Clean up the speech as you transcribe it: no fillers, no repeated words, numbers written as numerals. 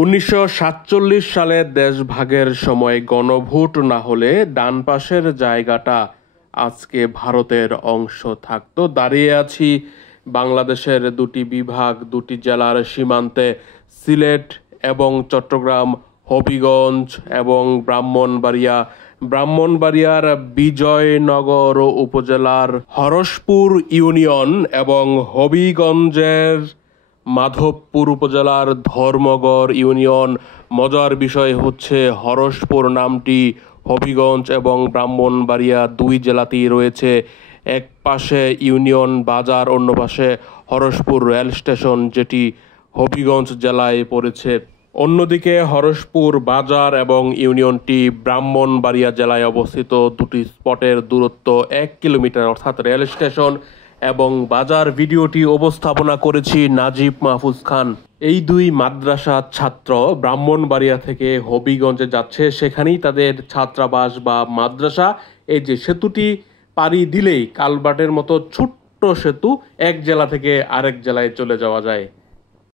1947 সালে দেশভাগের সময় গণভোট না হলে ডান পাশের জায়গাটা আজকে ভারতের অংশ থাকতো। দাঁড়িয়ে আছি বাংলাদেশের দুটি বিভাগ, দুটি জেলার সীমান্তে, সিলেট এবং চট্টগ্রাম, হবিগঞ্জ এবং ব্রাহ্মণবাড়িয়ার বিজয়নগর উপজেলার হরসপুর ইউনিয়ন এবং হবিগঞ্জের মাধবপুর উপজেলার ধর্মগড় ইউনিয়ন। মজার বিষয় হচ্ছে হরসপুর নামটি হবিগঞ্জ এবং ব্রাহ্মণবাড়িয়া দুই জেলাতেই রয়েছে। এক পাশে ইউনিয়ন বাজার, অন্য পাশে হরসপুর রেল স্টেশন, যেটি হবিগঞ্জ জেলায় পড়েছে। অন্যদিকে হরসপুর বাজার এবং ইউনিয়নটি ব্রাহ্মণবাড়িয়া জেলায় অবস্থিত। দুটি স্পটের দূরত্ব 1 কিলোমিটার, অর্থাৎ রেল স্টেশন এবং বাজার। ভিডিওটি উপস্থাপনা করেছি নাজিব মাহফুজ খান। এই দুই মাদ্রাসা ছাত্র ব্রাহ্মণবাড়িয়া থেকে হবিগঞ্জে যাচ্ছে, সেখানেই তাদের ছাত্রাবাস বা মাদ্রাসা। এই যে সেতুটি পাড়ি দিলেই কালবাটের মতো ছোট্ট সেতু, এক জেলা থেকে আরেক জেলায় চলে যাওয়া যায়।